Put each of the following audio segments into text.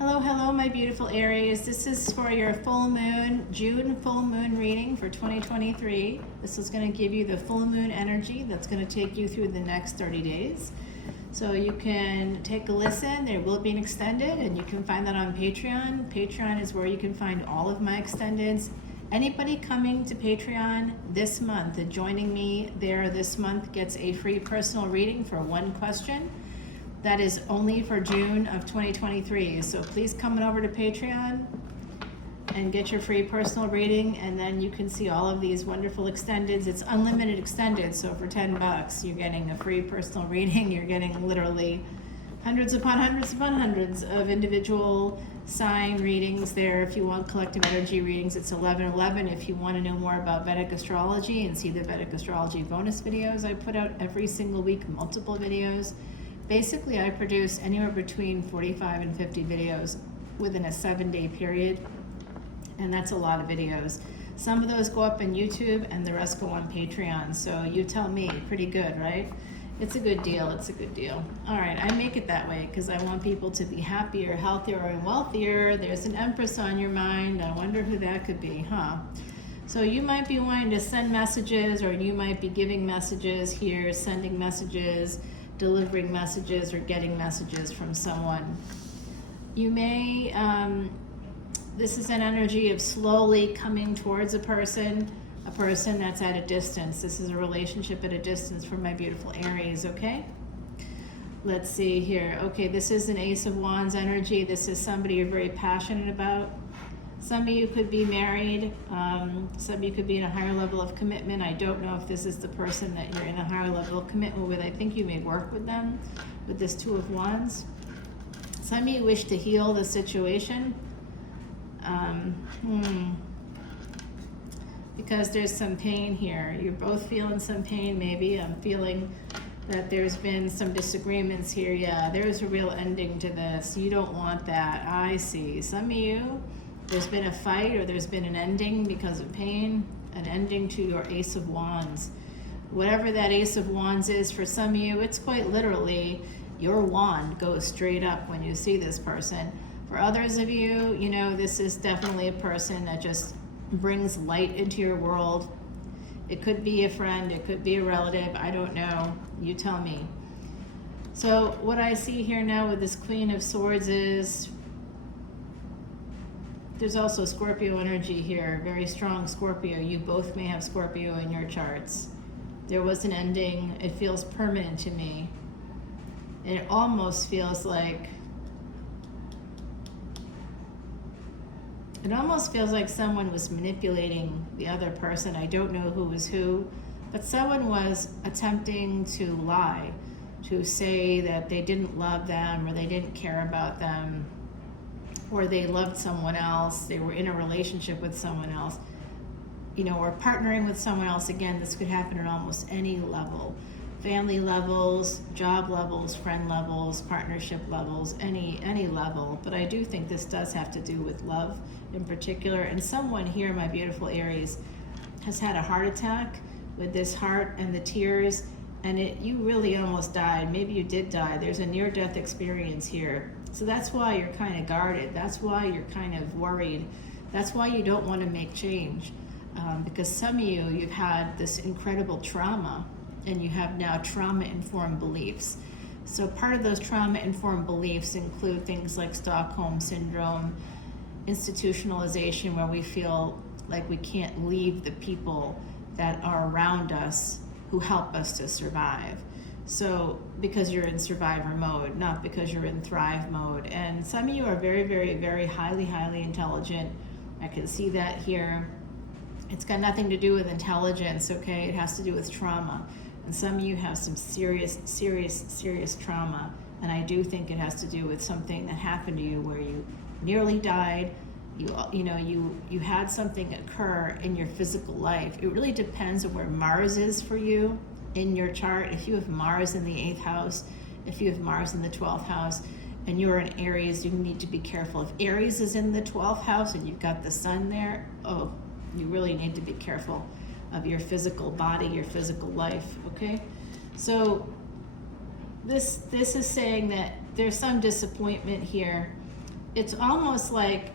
Hello, hello, my beautiful Aries. This is for your full moon, June full moon reading for 2023. This is going to give you the full moon energy that's going to take you through the next 30 days. So you can take a listen. There will be an extended, and you can find that on Patreon. Patreon is where you can find all of my extendeds. Anybody coming to Patreon this month and joining me there this month gets a free personal reading for one question. That is only for June of 2023. So please come on over to Patreon and get your free personal reading, and then you can see all of these wonderful extendeds. It's unlimited extended, so for $10 you're getting a free personal reading. You're getting literally hundreds upon hundreds upon hundreds of individual sign readings there. If you want collective energy readings, it's 1111. If you want to know more about Vedic Astrology and see the Vedic Astrology bonus videos I put out every single week, multiple videos. Basically, I produce anywhere between 45 and 50 videos within a 7-day period, and that's a lot of videos. Some of those go up on YouTube, and the rest go on Patreon. So you tell me, pretty good, right? It's a good deal. It's a good deal. All right, I make it that way because I want people to be happier, healthier, and wealthier. There's an Empress on your mind. I wonder who that could be, huh? So you might be wanting to send messages, or you might be giving messages here, sending messages, delivering messages, or getting messages from someone. You may, this is an energy of slowly coming towards a person that's at a distance. This is a relationship at a distance for my beautiful Aries, okay? Let's see here. Okay, this is an Ace of Wands energy. This is somebody you're very passionate about. Some of you could be married. Some of you could be in a higher level of commitment. I don't know if this is the person that you're in a higher level of commitment with. I think you may work with them with this Two of Wands. Some of you wish to heal the situation. Because there's some pain here. You're both feeling some pain, maybe. I'm feeling that there's been some disagreements here. Yeah, there's a real ending to this. You don't want that. I see. Some of you, there's been a fight, or there's been an ending because of pain, an ending to your Ace of Wands. Whatever that Ace of Wands is for some of you, it's quite literally your wand goes straight up when you see this person. For others of you, you know, this is definitely a person that just brings light into your world. It could be a friend, it could be a relative, I don't know. You tell me. So what I see here now with this Queen of Swords is there's also Scorpio energy here, very strong Scorpio. You both may have Scorpio in your charts. There was an ending. It feels permanent to me. And it almost feels like someone was manipulating the other person. I don't know who was who, but someone was attempting to lie, to say that they didn't love them, or they didn't care about them, or they loved someone else, they were in a relationship with someone else, you know, or partnering with someone else. Again, this could happen at almost any level. Family levels, job levels, friend levels, partnership levels, any level. But I do think this does have to do with love in particular. And someone here, my beautiful Aries, has had a heart attack with this heart and the tears, and you really almost died. Maybe you did die. There's a near-death experience here. So that's why you're kind of guarded. That's why you're kind of worried. That's why you don't want to make change. Because some of you, you've had this incredible trauma, and you have now trauma-informed beliefs. So part of those trauma-informed beliefs include things like Stockholm Syndrome, institutionalization, where we feel like we can't leave the people that are around us who help us to survive. So because you're in survivor mode, not because you're in thrive mode. And some of you are very, very, very highly, highly intelligent. I can see that here. It's got nothing to do with intelligence, okay? It has to do with trauma. And some of you have some serious, serious, serious trauma. And I do think it has to do with something that happened to you where you nearly died. You had something occur in your physical life. It really depends on where Mars is for you in your chart. If you have Mars in the 8th house, if you have Mars in the 12th house, and you're in Aries, you need to be careful. If Aries is in the 12th house and you've got the sun there, oh, you really need to be careful of your physical body, your physical life, okay? So this is saying that there's some disappointment here it's almost like,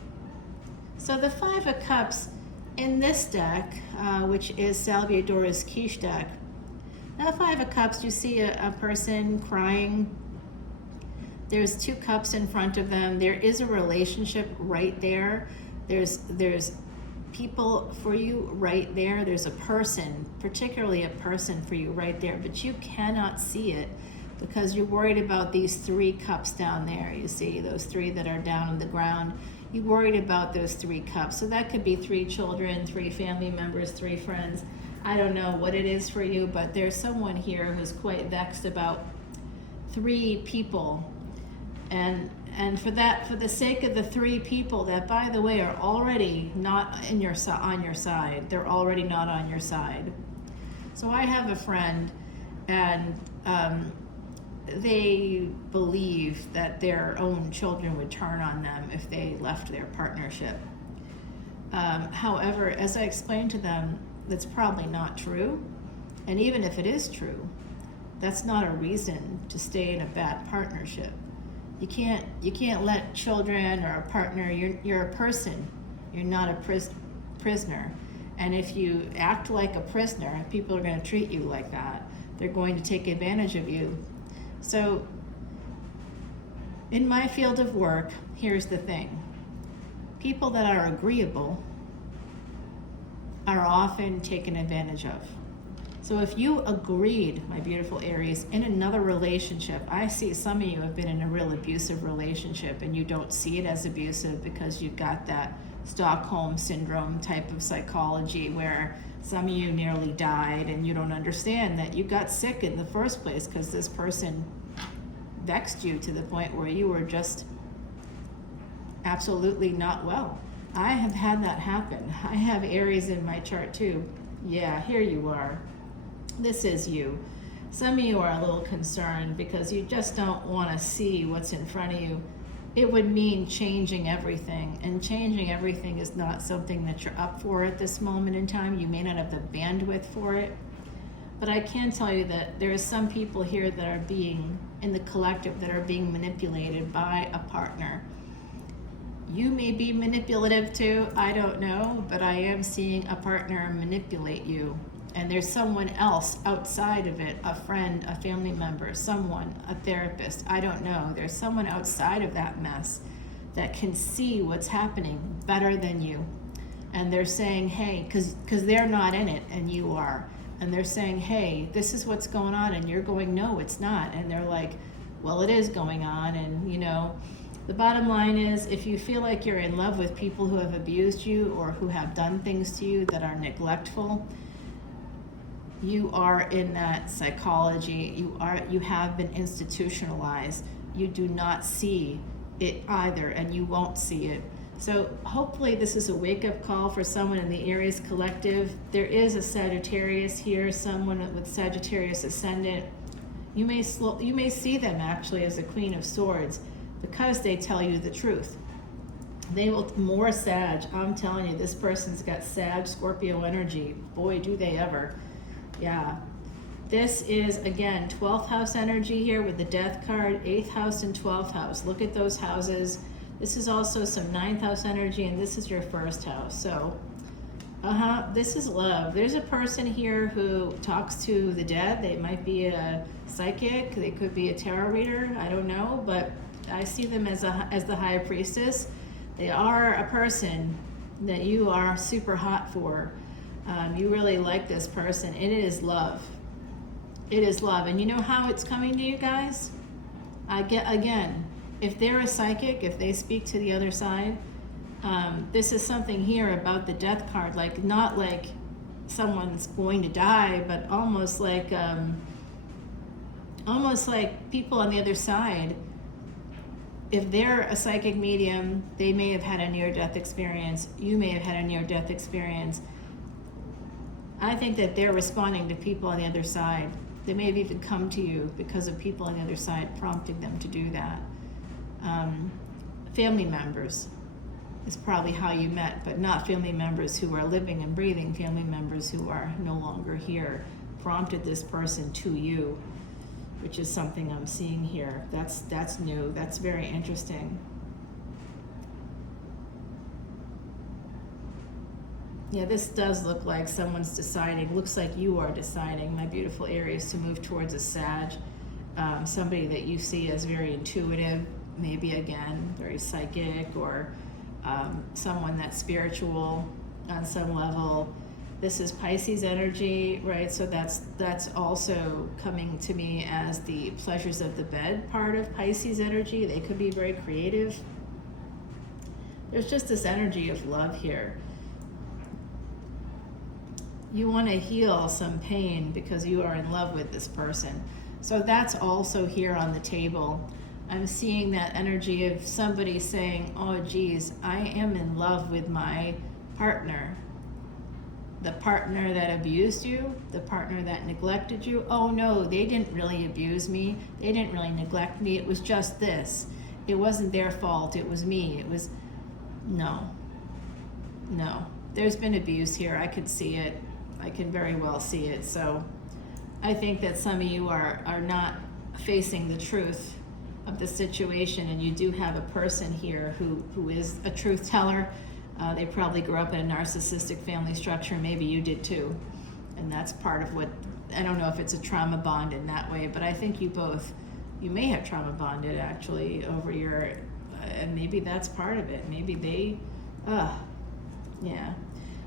so the Five of Cups in this deck, which is Salvador's quiche deck, now Five of Cups, you see a person crying. There's two cups in front of them. There is a relationship right there. There's people for you right there. There's a person, particularly a person for you right there, but you cannot see it because you're worried about these three cups down there. You see those three that are down on the ground. You're worried about those three cups. So that could be three children, three family members, three friends. I don't know what it is for you, but there's someone here who's quite vexed about three people. And for the sake of the three people that, by the way, are already not on your side. They're already not on your side. So I have a friend, and they believe that their own children would turn on them if they left their partnership. However, as I explained to them, that's probably not true. And even if it is true, that's not a reason to stay in a bad partnership. You can't let children or a partner, you're a person. You're not a prisoner. And if you act like a prisoner, people are going to treat you like that. They're going to take advantage of you. So in my field of work, here's the thing. People that are agreeable are often taken advantage of. So if you agreed, my beautiful Aries, in another relationship, I see some of you have been in a real abusive relationship and you don't see it as abusive because you've got that Stockholm syndrome type of psychology where some of you nearly died and you don't understand that you got sick in the first place because this person vexed you to the point where you were just absolutely not well. I have had that happen. I have Aries in my chart too. Yeah, here you are. This is you. Some of you are a little concerned because you just don't want to see what's in front of you. It would mean changing everything, and changing everything is not something that you're up for at this moment in time. You may not have the bandwidth for it, but I can tell you that there are some people here that are being, in the collective, that are being manipulated by a partner. You may be manipulative too, I don't know, but I am seeing a partner manipulate you. And there's someone else outside of it, a friend, a family member, someone, a therapist, I don't know. There's someone outside of that mess that can see what's happening better than you. And they're saying, hey, because they're not in it and you are. And they're saying, hey, this is what's going on. And you're going, no, it's not. And they're like, well, it is going on. And, you know, the bottom line is, if you feel like you're in love with people who have abused you or who have done things to you that are neglectful, you are in that psychology. You have been institutionalized. You do not see it either, and you won't see it. So hopefully this is a wake-up call for someone in the Aries collective. There is a Sagittarius here, someone with Sagittarius Ascendant. You may see them actually as a Queen of Swords because they tell you the truth. They will, more Sag. I'm telling you, this person's got Sag, Scorpio energy. Boy, do they ever. Yeah, this is, again, 12th house energy here with the Death card, 8th house and 12th house. Look at those houses. This is also some 9th house energy, and this is your 1st house. So, this is love. There's a person here who talks to the dead. They might be a psychic. They could be a tarot reader. I don't know, but I see them as the High Priestess. They are a person that you are super hot for. You really like this person. It is love. It is love. And you know how it's coming to you guys? Again, if they're a psychic, if they speak to the other side, this is something here about the Death card, like not like someone's going to die, but almost like people on the other side. If they're a psychic medium, they may have had a near-death experience. You may have had a near-death experience. I think that they're responding to people on the other side. They may have even come to you because of people on the other side prompting them to do that. Family members is probably how you met, but not family members who are living and breathing. Family members who are no longer here prompted this person to you, which is something I'm seeing here. That's new. That's very interesting. Yeah, this does look like someone's deciding, looks like you are deciding, my beautiful Aries, to move towards a Sag, somebody that you see as very intuitive, maybe again, very psychic, or someone that's spiritual on some level. This is Pisces energy, right? So that's also coming to me as the pleasures of the bed part of Pisces energy. They could be very creative. There's just this energy of love here. You want to heal some pain because you are in love with this person. So that's also here on the table. I'm seeing that energy of somebody saying, oh geez, I am in love with my partner. The partner that abused you, the partner that neglected you. Oh no, they didn't really abuse me. They didn't really neglect me. It was just this. It wasn't their fault. It was me. It was, no. There's been abuse here. I could see it. I can very well see it. So I think that some of you are not facing the truth of the situation, and you do have a person here who is a truth teller. They probably grew up in a narcissistic family structure. Maybe you did too. And that's part of what, I don't know if it's a trauma bond in that way, but I think you may have trauma bonded actually over your, and maybe that's part of it. Maybe they, yeah.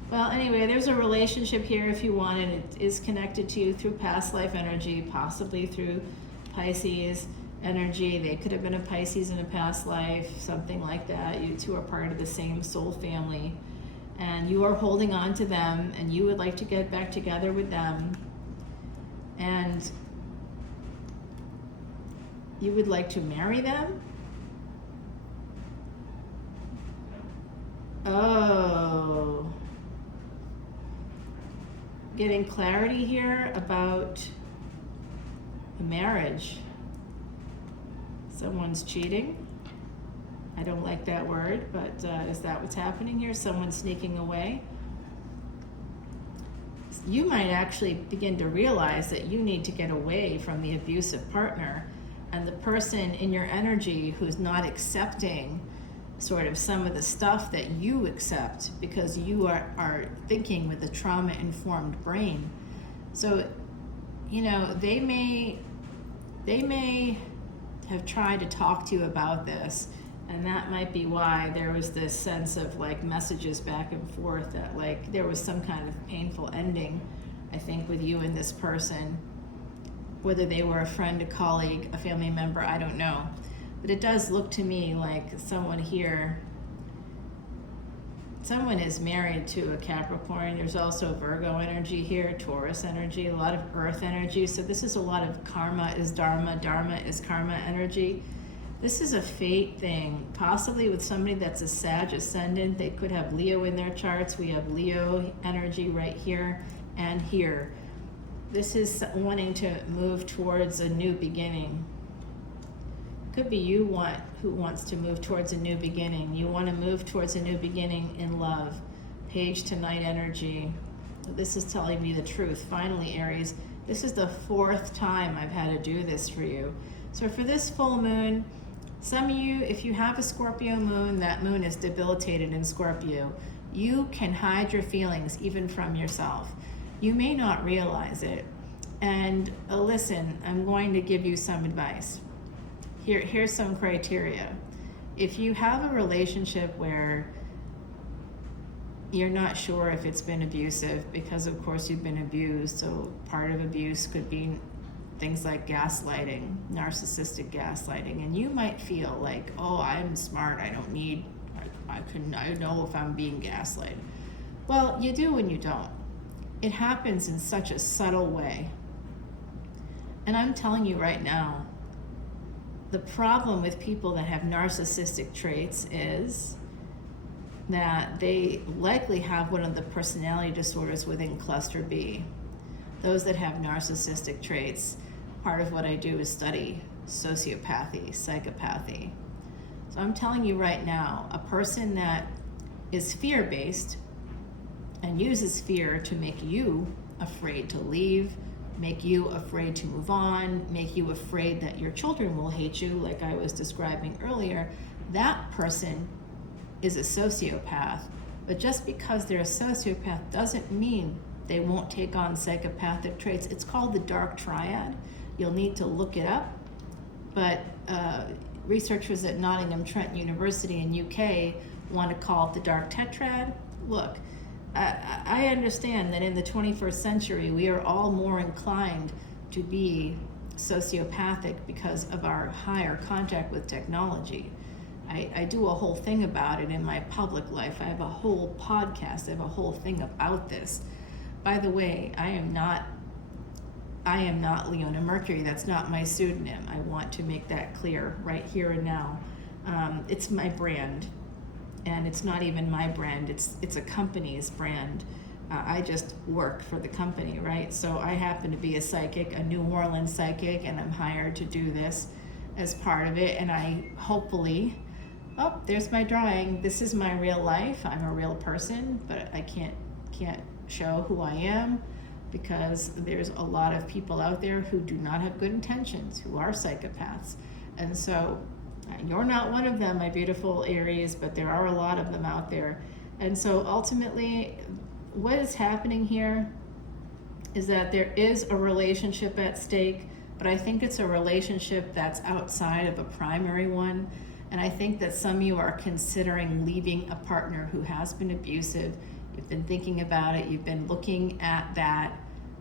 Well, anyway, there's a relationship here if you want it. It is connected to you through past life energy, possibly through Pisces energy. They could have been a Pisces in a past life, something like that. You two are part of the same soul family. And you are holding on to them, and you would like to get back together with them. And you would like to marry them? Oh. Getting clarity here about a marriage. Someone's cheating. I don't like that word, but is that what's happening here? Someone sneaking away. You might actually begin to realize that you need to get away from the abusive partner, and the person in your energy who's not accepting sort of some of the stuff that you accept because you are thinking with a trauma-informed brain. So, you know, they may have tried to talk to you about this, and that might be why there was this sense of like messages back and forth that like there was some kind of painful ending, I think, with you and this person. Whether they were a friend, a colleague, a family member, I don't know. But it does look to me like someone here, someone is married to a Capricorn. There's also Virgo energy here, Taurus energy, a lot of earth energy. So this is a lot of karma is dharma, dharma is karma energy. This is a fate thing, possibly with somebody that's a Sag ascendant. They could have Leo in their charts. We have Leo energy right here and here. This is wanting to move towards a new beginning. Could be you who wants to move towards a new beginning. You want to move towards a new beginning in love. Page to Night energy. This is telling me the truth. Finally, Aries, this is the 4th time I've had to do this for you. So for this full moon, some of you, if you have a Scorpio moon, that moon is debilitated in Scorpio. You can hide your feelings even from yourself. You may not realize it. And listen, I'm going to give you some advice. Here's some criteria. If you have a relationship where you're not sure if it's been abusive, because of course you've been abused, so part of abuse could be things like gaslighting, narcissistic gaslighting, and you might feel like, oh, I'm smart, I don't need, I know if I'm being gaslighted. Well, you do and you don't. It happens in such a subtle way. And I'm telling you right now, the problem with people that have narcissistic traits is that they likely have one of the personality disorders within cluster B. Those that have narcissistic traits, part of what I do is study sociopathy, psychopathy. So I'm telling you right now, a person that is fear-based and uses fear to make you afraid to leave, make you afraid to move on, make you afraid that your children will hate you, like I was describing earlier, that person is a sociopath But just because they're a sociopath doesn't mean they won't take on psychopathic traits. It's called the dark triad. You'll need to look it up. But researchers at Nottingham Trent University in UK want to call it the dark tetrad. Look, I understand that in the 21st century, we are all more inclined to be sociopathic because of our higher contact with technology. I do a whole thing about it in my public life. I have a whole podcast. I have a whole thing about this. By the way, I am not Leona Mercury. That's not my pseudonym. I want to make that clear right here and now. It's my brand, and it's not even my brand. It's a company's brand. I just work for the company, right? So I happen to be a psychic, a New Orleans psychic, and I'm hired to do this as part of it. And I hopefully, oh, there's my drawing. This is my real life. I'm a real person, but I can't show who I am because there's a lot of people out there who do not have good intentions, who are psychopaths. And so you're not one of them, my beautiful Aries, but there are a lot of them out there. And so ultimately, what is happening here is that there is a relationship at stake, but I think it's a relationship that's outside of a primary one. And I think that some of you are considering leaving a partner who has been abusive. You've been thinking about it. You've been looking at that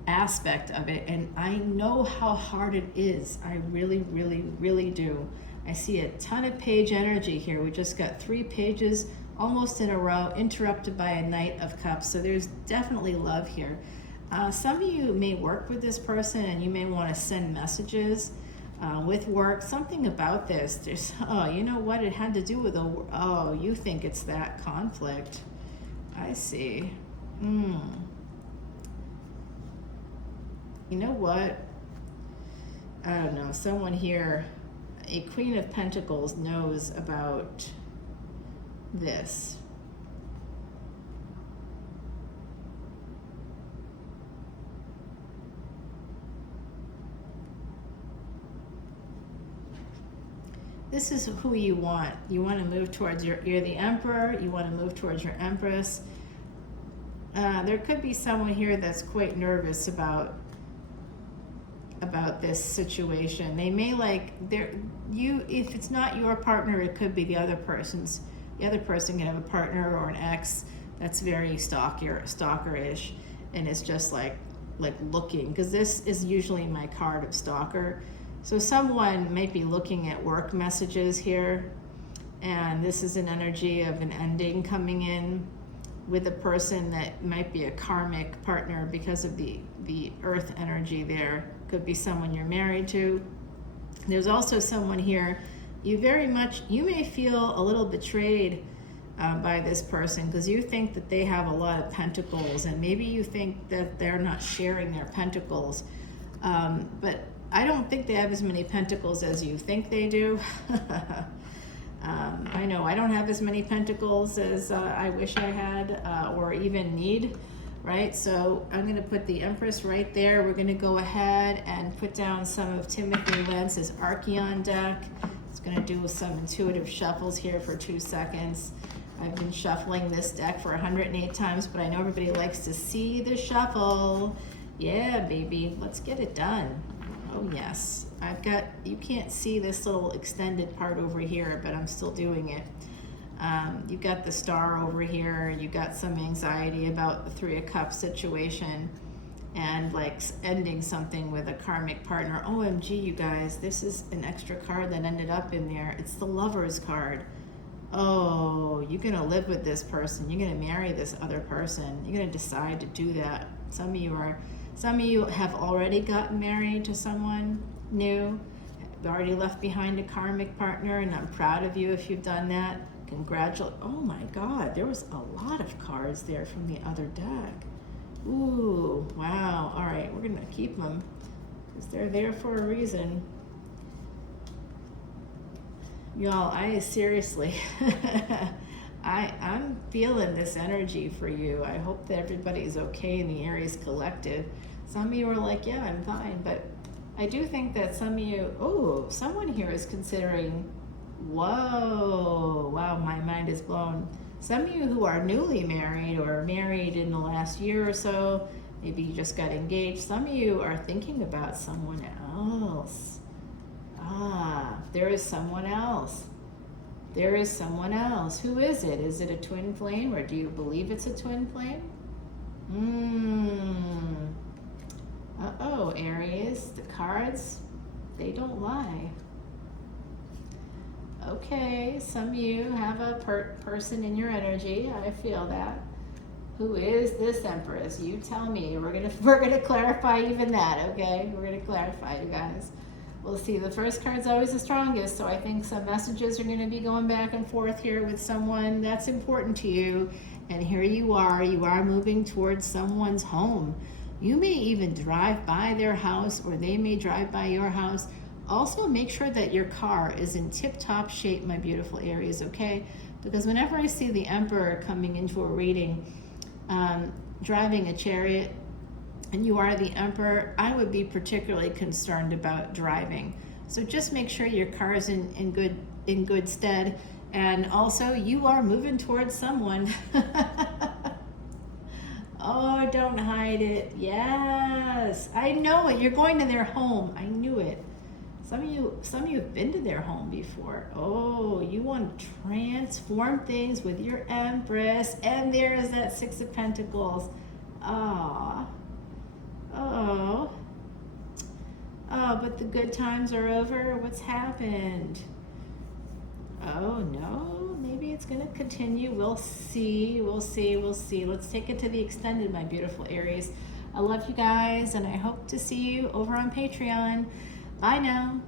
aspect of it. And I know how hard it is. I really, really, really do. I see a ton of page energy here. We just got 3 pages almost in a row, interrupted by a Knight of Cups. So there's definitely love here. Some of you may work with this person and you may want to send messages with work. Something about this. There's, oh, you know what? It had to do with oh, you think it's that conflict. I see. You know what? I don't know. Someone here, a Queen of Pentacles, knows about this. This is who you want. You want to move towards you're the Emperor. You want to move towards your Empress. There could be someone here that's quite nervous about this situation. They may if it's not your partner, it could be the other person's. The other person can have a partner or an ex that's very stalkerish, and it's just like looking, because this is usually my card of stalker. So someone might be looking at work messages here, and this is an energy of an ending coming in with a person that might be a karmic partner because of the earth energy there. Could be someone you're married to. There's also someone here, you may feel a little betrayed by this person because you think that they have a lot of pentacles, and maybe you think that they're not sharing their pentacles. But I don't think they have as many pentacles as you think they do. I know I don't have as many pentacles as I wish I had or even need, right? So I'm going to put the Empress right there. We're going to go ahead and put down some of Timothy Lentz's Archeon deck. It's going to do some intuitive shuffles here for 2 seconds. I've been shuffling this deck for 108 times, but I know everybody likes to see the shuffle. Yeah, baby, let's get it done. Oh yes, you can't see this little extended part over here, but I'm still doing it. You've got the Star over here. You got some anxiety about the 3 of Cups situation and like ending something with a karmic partner. OMG, you guys, this is an extra card that ended up in there. It's the Lover's card. Oh, you're gonna live with this person. You're gonna marry this other person. You're gonna decide to do that. Some of you have already gotten married to someone new. You've already left behind a karmic partner, and I'm proud of you if you've done that. Congratulations. Oh my God, there was a lot of cards there from the other deck. Ooh, wow. All right, we're gonna keep them because they're there for a reason. Y'all, I seriously, I'm feeling this energy for you. I hope that everybody's okay in the Aries collective. Some of you are like, yeah, I'm fine, but I do think that some of you, someone here is considering, whoa, wow, my mind is blown. Some of you who are newly married or married in the last year or so, maybe you just got engaged. Some of you are thinking about someone else. Ah, there is someone else. There is someone else. Who is it? Is it a twin flame, or do you believe it's a twin flame? Uh-oh, Aries, the cards, they don't lie. Okay, some of you have a person in your energy. I feel that. Who is this Empress? You tell me. We're gonna clarify even that, okay? We're gonna clarify, you guys. We'll see. The first card's always the strongest, so I think some messages are gonna be going back and forth here with someone that's important to you. And here you are moving towards someone's home. You may even drive by their house, or they may drive by your house. Also, make sure that your car is in tip-top shape, my beautiful Aries, okay? Because whenever I see the Emperor coming into a reading, driving a chariot, and you are the Emperor, I would be particularly concerned about driving. So just make sure your car is in good stead. And also, you are moving towards someone. Oh, don't hide it. Yes, I know it. You're going to their home. I knew it. Some of you have been to their home before. Oh, you want to transform things with your Empress. And there is that Six of Pentacles. Oh, but the good times are over. What's happened? Oh, no, maybe it's going to continue. We'll see. Let's take it to the extended, my beautiful Aries. I love you guys, and I hope to see you over on Patreon. Bye now.